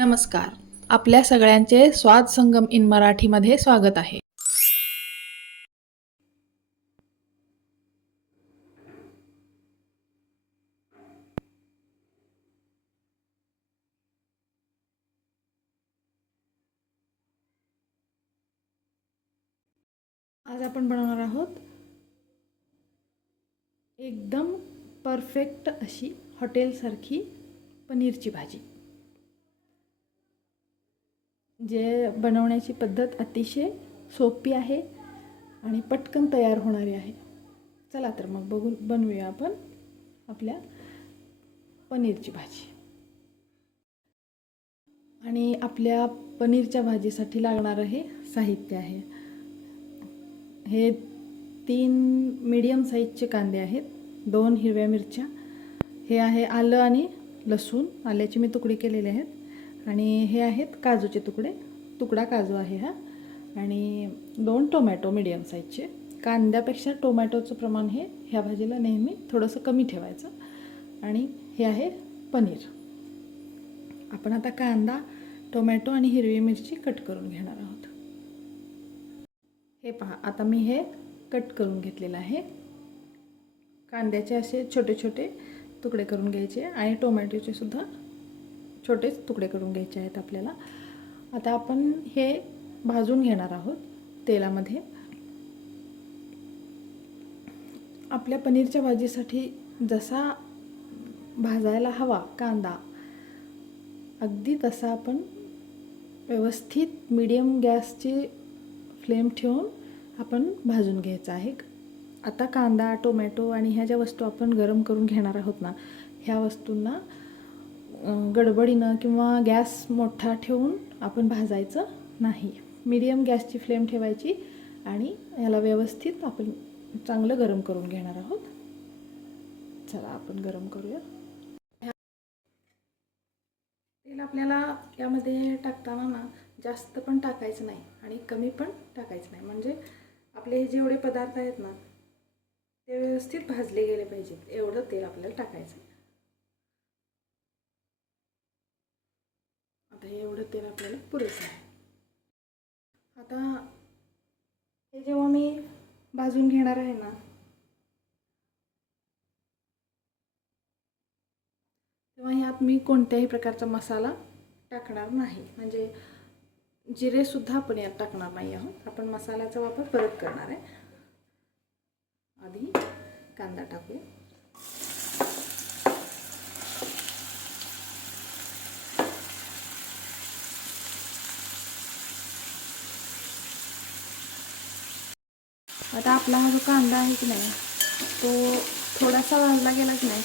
नमस्कार. आपल्या सगळ्यांचे स्वाद संगम इन मराठीमध्ये स्वागत आहे. आज आपण बनवणार आहोत एकदम परफेक्ट अशी हॉटेलसारखी पनीरची भाजी. जे बनवण्याची पद्धत अतिशय सोपी आहे आणि पटकन तयार होणारी आहे. चला तर मग बनवूया आपण आपल्या पनीरची भाजी. आणि आपल्या पनीरच्या भाजीसाठी लागणारं हे साहित्य आहे. हे 3 मीडियम साईजचे कांदे आहेत, 2 हिरव्या मिरच्या, हे आहे आलं आणि लसूण, आल्याचे मी तुकडे केलेले आहेत, आणि हे आहेत काजूचे तुकडा काजू आहे हा, आणि 2 टोमॅटो मीडियम साईजचे. कांद्यापेक्षा टोमॅटोचं प्रमाण हे ह्या भाजीला नेहमी थोडंसं कमी ठेवायचं. आणि हे आहे पनीर. आपण आता कांदा, टोमॅटो आणि हिरवी मिरची कट करून घेणार आहोत. हे पहा, आता मी हे कट करून घेतलेलं आहे. कांद्याचे असे छोटे छोटे तुकडे करून घ्यायचे आणि टोमॅटोचे सुद्धा छोटेच तुकडे करून घ्यायचे आहेत आपल्याला. आता आपण हे भाजून घेणार आहोत तेलामध्ये. आपल्या पनीरच्या भाजीसाठी जसा भाजायला हवा कांदा, अगदी तसा आपण व्यवस्थित मीडियम गॅसची फ्लेम ठेवून आपण भाजून घ्यायचं आहे. आता कांदा, टोमॅटो आणि ह्या ज्या वस्तू आपण गरम करून घेणार आहोत ना, ह्या वस्तूंना गडबडीनं किंवा गॅस मोठा ठेवून आपण भाजायचं नाही. मीडियम गॅसची फ्लेम ठेवायची आणि याला व्यवस्थित आपण चांगलं गरम करून घेणार आहोत. चला आपण गरम करूया. तेल आपल्याला यामध्ये टाकताना ना जास्त पण टाकायचं नाही आणि कमी पण टाकायचं नाही. म्हणजे आपले जेवढे पदार्थ आहेत ना ते व्यवस्थित भाजले गेले पाहिजेत, एवढं तेल आपल्याला टाकायचं. आता हे एवढं तेल आपल्याला पुरेसं आहे. आता हे जेव्हा मी भाजून घेणार आहे ना, तेव्हा ह्यात मी कोणत्याही प्रकारचा मसाला टाकणार नाही. म्हणजे जिरेसुद्धा आपण यात टाकणार नाही आहोत. आपण मसाल्याचा वापर परत करणार आहे. आधी कांदा टाकूया. आता आपला हा जो कांदा आहे की नाही, तो थोडासा भाजला गेला की नाही,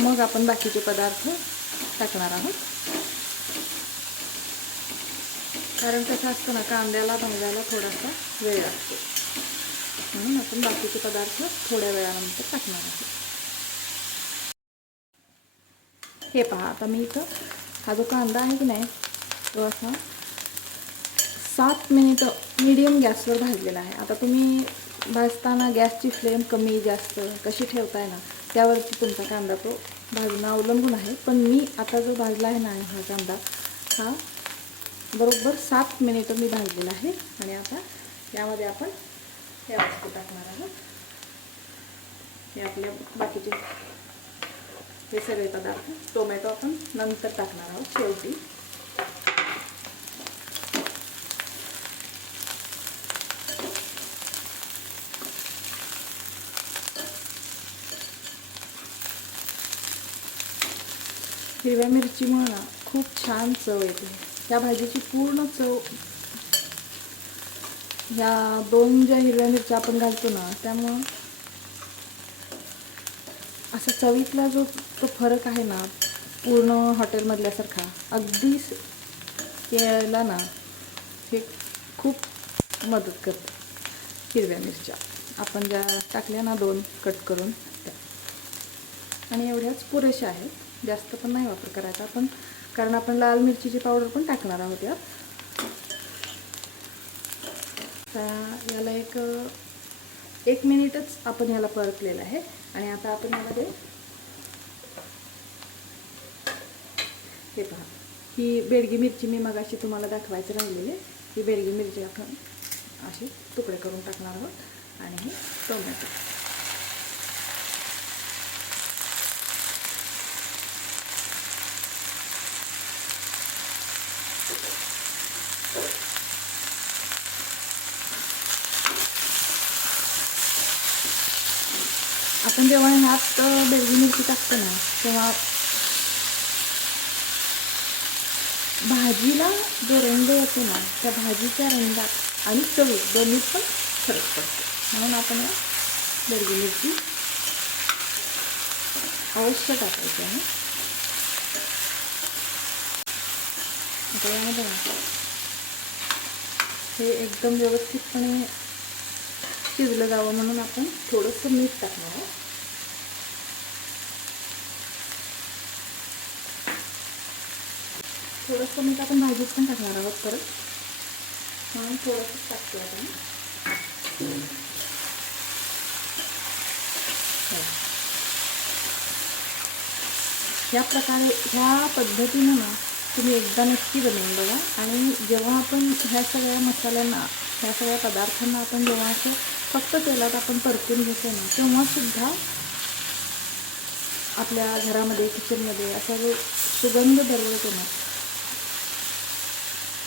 मग आपण बाकीचे पदार्थ टाकणार आहोत. कारण कसं असतं ना, कांद्याला भाजायला थोडासा वेळ लागतो, म्हणून आपण बाकीचे पदार्थ थोड्या वेळानंतर टाकणार आहोत. हे पहा, आता मी इथं हा जो कांदा आहे की नाही तो असा 7 मिनिटं मीडियम गॅसवर भाजलेला आहे. आता तुम्ही भाजताना गॅसची फ्लेम कमी जास्त कशी ठेवताय ना, त्यावरती तुमचा कांदा तो भाजणं अवलंबून आहे. पण मी आता जो भाजला आहे ना हा कांदा, हा बरोबर 7 मिनिटं मी भाजलेला आहे. आणि आता यामध्ये आपण या वस्तू टाकणार आहोत. हे आपल्या बाकीचे हे सगळे पदार्थ. टोमॅटो आपण नंतर टाकणार आहोत शेवटी. हिरव्या मिरचीमुळे ना खूप छान चव येते. या भाजीची पूर्ण चव ह्या 2 ज्या हिरव्या मिरच्या आपण घालतो ना, त्यामुळं असा चवीतला जो तो फरक आहे ना, पूर्ण हॉटेलमधल्यासारखा अगदीच यायला ना हे खूप मदत करते. हिरव्या मिरच्या आपण ज्या टाकल्या ना 2 कट करून त्या, आणि एवढ्याच पुरेशा आहेत. जास्त पण नाही वापर करायचा आपण, कारण आपण लाल मिरचीची पावडर पण टाकणार आहोत यात. याला एक मिनिटच आपण याला परतलेलं आहे. आणि आता आपण यामध्ये हे पहा, ही बेडगी मिरची मी मगाशी तुम्हाला दाखवायचं राहिलेले, ही बेडगी मिरची आपण असे तुकडे करून टाकणार आहोत आणि हे टोमॅटो. आपण जेव्हा ह्यात बेडगी मिरची टाकतो ना तेव्हा भाजीला जो रंग येतो ना त्या भाजीच्या रंगात आणि चवीत दोन्हीत पण फरक पडतो. म्हणून आपण या बेडगी मिरची अवश्य टाकायची आहे. आता यामध्ये हे एकदम व्यवस्थितपणे शिजलं जावं म्हणून आपण थोडंसं मीठ टाकणार आहे. थोडंसं मीठ आपण भाजीत पण टाकणार आहोत परत, म्हणून थोडंसंच टाकतो आपण. ह्या प्रकारे ह्या पद्धतीनं ना तुम्ही एकदा नक्की बनवून बघा. आणि जेव्हा आपण ह्या सगळ्या मसाल्यांना, ह्या सगळ्या पदार्थांना आपण जेव्हा असं फक्त तेलात आपण परतून घेतो ना तेव्हासुद्धा आपल्या घरामध्ये किचनमध्ये असा जो सुगंध दरवळतो ना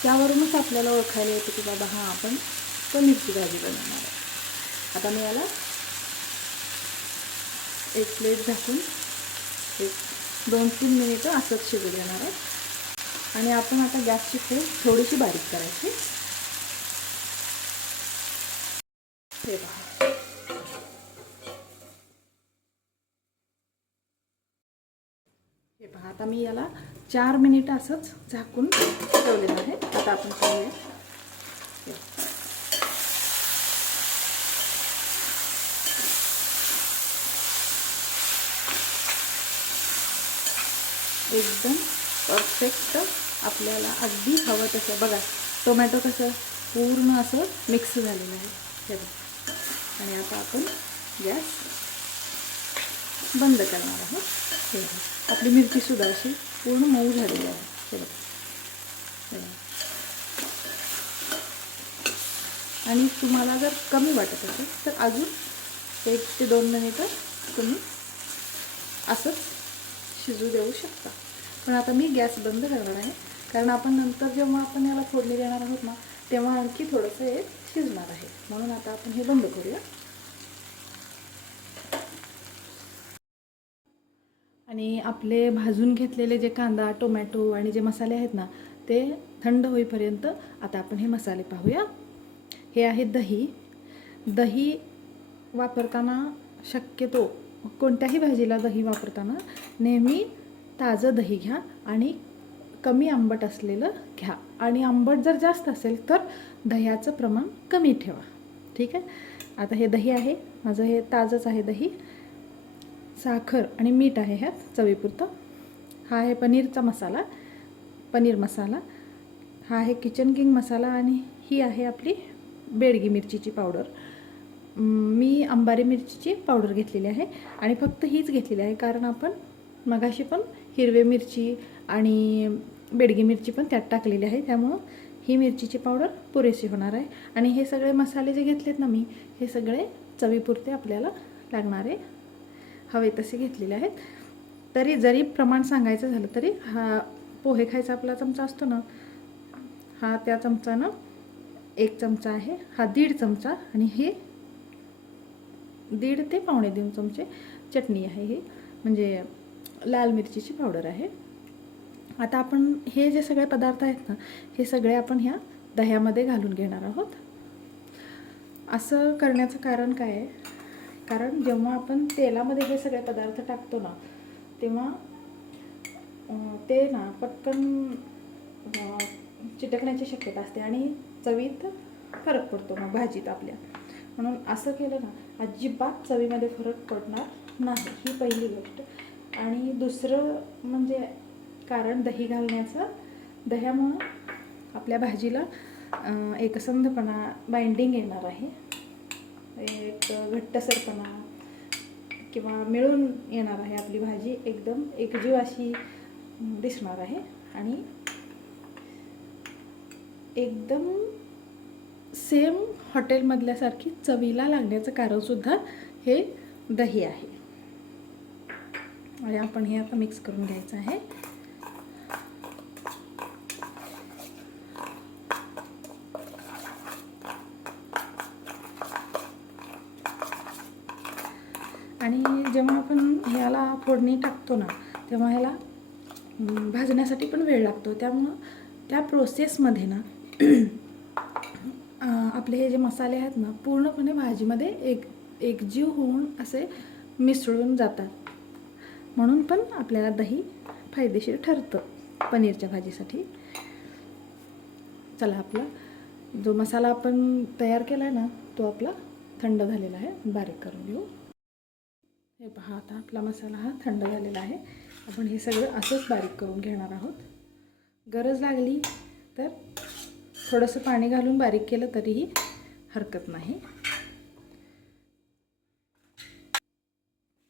त्यावरूनच आपल्याला ओळखायला येतं की बाबा हां आपण पनीरची भाजी बनवणार आहे. आता मी याला एक प्लेट झाकून एक 2-3 मिनिटं असंच शिजू देणार आहे. आणि आपण आता गॅसची फ्लेम थोडीशी बारीक करायची. हे पहा, हे पहा आता मी याला 4 मिनिटं असंच झाकून ठेवलेलं आहे. आता आपण पाहूया. एकदम परफेक्ट आपल्याला अगदी हवं तसं बघा, टोमॅटो कसं पूर्ण असं मिक्स झालेलं आहे हे बघा. आणि आता आपण गॅस बंद करणार आहोत. हे बघा, आपली मिरचीसुद्धा अशी पूर्ण मऊ झालेली आहे हे बघा. आणि तुम्हाला जर कमी वाटत असेल तर अजून 1 ते 2 मिनिटं तुम्ही असंच शिजू देऊ शकता. पण आता मी गॅस बंद करणार आहे, कारण आपण नंतर जेव्हा आपण याला फोडणी देणार आहोत ना तेव्हा आणखी थोडंसं हे शिजणार आहे. म्हणून आता आपण हे बंद करूया. आणि आपले भाजून घेतलेले जे कांदा, टोमॅटो आणि जे मसाले आहेत ना ते थंड होईपर्यंत आता आपण हे मसाले पाहूया. हे आहे दही. दही वापरताना शक्यतो कोणत्याही भाजीला दही वापरताना नेहमी ताजं दही घ्या आणि कमी आंबट असलेलं घ्या. आणि आंबट जर जास्त असेल तर दह्याचं प्रमाण कमी ठेवा. ठीक आहे. आता हे दही आहे माझं, हे ताजंच आहे दही. साखर आणि मीठ आहे ह्यात चवीपुरतं. हा आहे पनीरचा मसाला, पनीर मसाला. हा आहे किचन किंग मसाला. आणि ही आहे आपली बेडगी मिरचीची पावडर. मी अंबारी मिरचीची पावडर घेतलेली आहे आणि फक्त हीच घेतलेली आहे, कारण आपण मगाशी पण हिरवे मिरची आणि बेडगी मिरची पण त्यात टाकलेली आहे, त्यामुळं ही मिरचीची पावडर पुरेशी होणार आहे. आणि हे सगळे मसाले जे घेतलेत ना मी, हे सगळे चवीपुरते आपल्याला लागणारे हवे तसे घेतलेले आहेत. तरी जरी प्रमाण सांगायचं झालं तरी हा पोहे खायचा आपला चमचा असतो ना, हा त्या चमचानं 1 चमचा आहे, हा 1.5 चमचा आणि हे 1.5 ते 1.25 चमचे चटणी आहे. ही म्हणजे लाल मिरचीची पावडर आहे. आता आपण हे जे सगळे पदार्थ आहेत ना हे सगळे आपण ह्या दह्यामध्ये घालून घेणार आहोत. असं करण्याचं कारण काय आहे, कारण जेव्हा आपण तेलामध्ये हे सगळे पदार्थ टाकतो ना तेव्हा ते ना पटकन चिटकण्याची शक्यता असते आणि चवीत फरक पडतो मग भाजीत आपल्या. म्हणून असं केलं ना अजिबात चवीमध्ये फरक पडणार नाही, ही पहिली गोष्ट. आणि दुसरं म्हणजे कारण दही घालण्याचं, दह्यामुळं आपल्या भाजीला एकसंधपणा, बाइंडिंग येणार आहे, एक घट्टसरपणा किंवा मिळून येणार आहे. आपली भाजी एकदम एकजीव अशी दिसणार आहे आणि एकदम सेम हॉटेलमधल्यासारखी चवीला लागण्याचं कारणसुद्धा हे दही आहे. आणि आपण हे आता मिक्स करून घ्यायचं आहे. आणि जेव्हा आपण ह्याला फोडणी टाकतो ना, तेव्हा ह्याला भाजण्यासाठी पण वेळ लागतो. त्यामुळं त्या प्रोसेसमध्ये ना आपले हे जे मसाले आहेत ना, पूर्णपणे भाजीमध्ये एकजीव होऊन असे मिसळून जातात. म्हणून पण आपल्याला दही फायदेशीर ठरतं पनीरच्या भाजीसाठी. चला, आपला जो मसाला आपण तयार केला आहे ना, तो आपला थंड झालेला आहे. बारीक करून घेऊ. हे पहा, आता आपला मसाला हा थंड झालेला आहे. आपण हे सगळं असंच बारीक करून घेणार आहोत. गरज लागली तर थोडंसं पाणी घालून बारीक केलं तरीही हरकत नाही.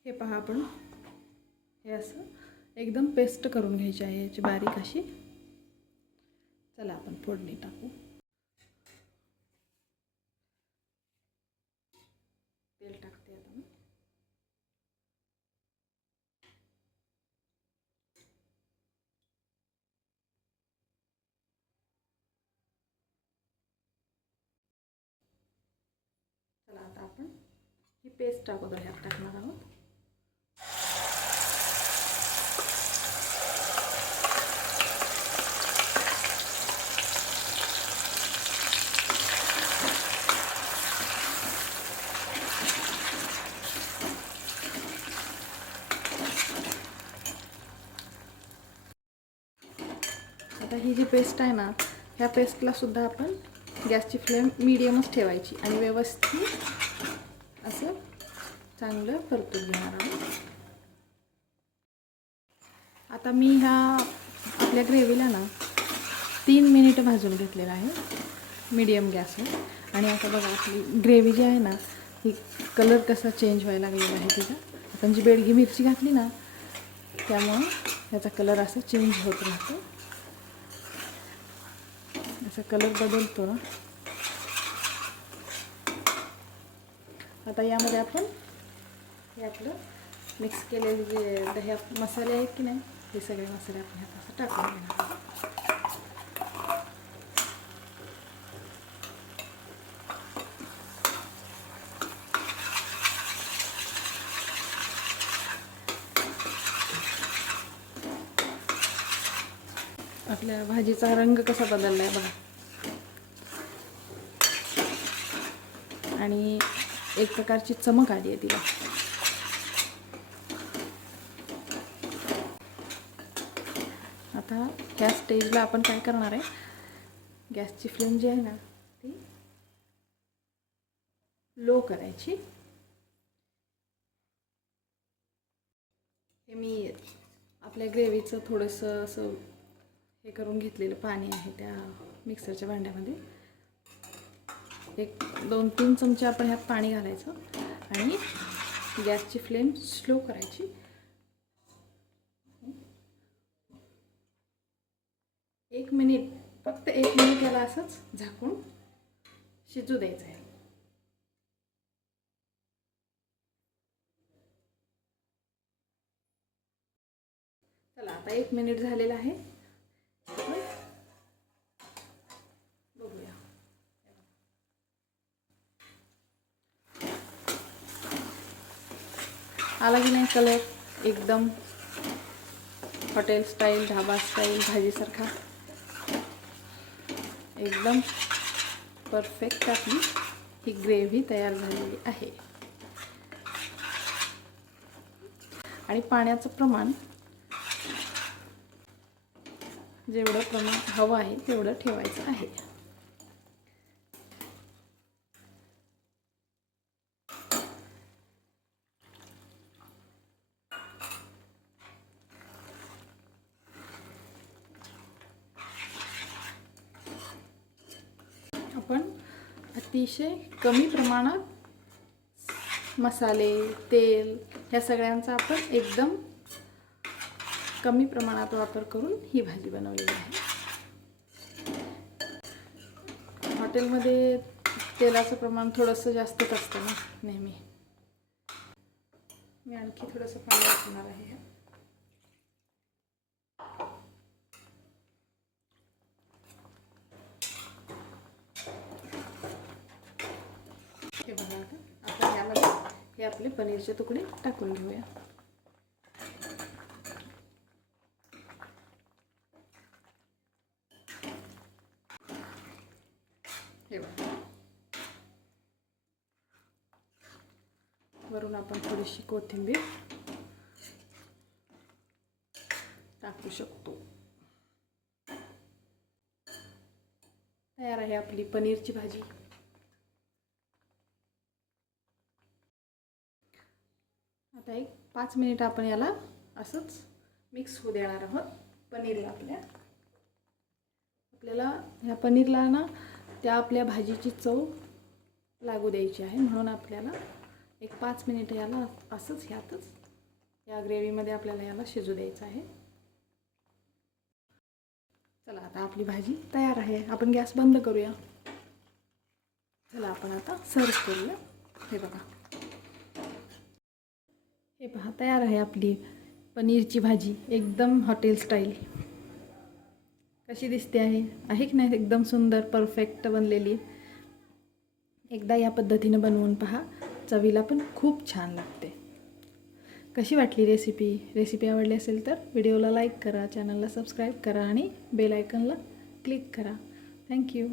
हे पहा, आपण हे असं एकदम पेस्ट करून घ्यायची आहे याची बारीक अशी. चला, आपण फोडणी टाकू. तेल टाकते आता मी. चला, आता आपण ही पेस्ट अगोदर ह्यात टाकणार आहोत. आता ही जी पेस्ट आहे ना, ह्या पेस्टला सुद्धा आपण गॅसची फ्लेम मीडियमच ठेवायची आणि व्यवस्थित असं चांगलं परतून घेणार आहोत. आता मी ह्या आपल्या ग्रेव्हीला ना 3 मिनिटं भाजून घेतलेलं आहे मीडियम गॅसवर. आणि आता बघा, आपली ग्रेव्ही जी आहे ना, ही कलर कसा चेंज व्हायला लागलेला आहे तिचा. आपण जी बेडगी मिरची घातली ना, त्यामुळं याचा कलर असा चेंज होत राहतो. असा कलर बदलतो ना. आता यामध्ये आपण हे आपलं मिक्स केलेले जे दही मसाले आहेत की नाही, हे सगळे मसाले आपण ह्यात असं टाकून घेणार. आपल्या भाजीचा रंग कसा बदलला आहे बघा. आणि एक प्रकारची चमक आली आहे तिला. आता ह्या स्टेजला आपण काय करणार आहे, गॅसची फ्लेम जी आहे ना, ती लो करायची. हे मी आपल्या ग्रेव्हीचं थोडंसं असं हे करून घेतलेलं पाणी आहे त्या मिक्सरच्या भांड्यामध्ये. एक 2-3 चमचे आपण ह्यात पाणी घालायचं आणि गॅसची फ्लेम स्लो करायची. फक्त एक मिनिट याला असंच झाकून शिजू द्यायचं आहे. चला, आता 1 मिनिट झालेलं आहे. बघूया. आला की नाही कलर? एकदम हॉटेल स्टाईल, ढाबा स्टाईल भाजीसारखा एकदम परफेक्ट आपली ही ग्रेव्ही तयार झालेली आहे. आणि पाण्याचं प्रमाण जेवढं प्रमाण हवं आहे तेवढं ठेवायचं आहे. आपण अतिशय कमी प्रमाणात मसाले, तेल ह्या सगळ्यांचा आपण एकदम कमी प्रमाणात वापर करून ही भाजी बनवलेली आहे. हॉटेलमध्ये तेलाचं प्रमाण थोडंसं जास्तच असतं ना नेहमी. मी आणखी थोडंसं पाणी टाकणार आहे. हे बघा, आता आपण यामध्ये हे आपले पनीरचे तुकडे टाकून घेऊया. हे बघा, वरून आपण थोडीशी कोथिंबीर टाकू शकतो. तयार आहे आपली पनीरची भाजी. आता एक 5 मिनिट आपण याला असंच मिक्स होऊ देणार आहोत पनीरला. आपल्याला ह्या पनीरला ना त्या आपल्या भाजीची चव लागू द्यायची आहे, म्हणून आपल्याला एक 5 मिनिट याला असंच ह्यातच या ग्रेव्हीमध्ये आपल्याला याला शिजू द्यायचं आहे. चला, आता आपली भाजी तयार आहे. आपण गॅस बंद करूया. चला, आपण आता सर्व करूया. हे बघा, हे पहा, तयार आहे आपली पनीरची भाजी एकदम हॉटेल स्टाईल. कशी दिसते आहे की नाही? एकदम सुंदर परफेक्ट बनलेली. एकदा या पद्धतीने बनवून पहा, चवीला पण खूप छान लागते. कशी वाटली रेसिपी आवडली असेल तर व्हिडिओला लाईक करा, चॅनलला सबस्क्राईब करा आणि बेल आयकॉनला क्लिक करा. थँक्यू.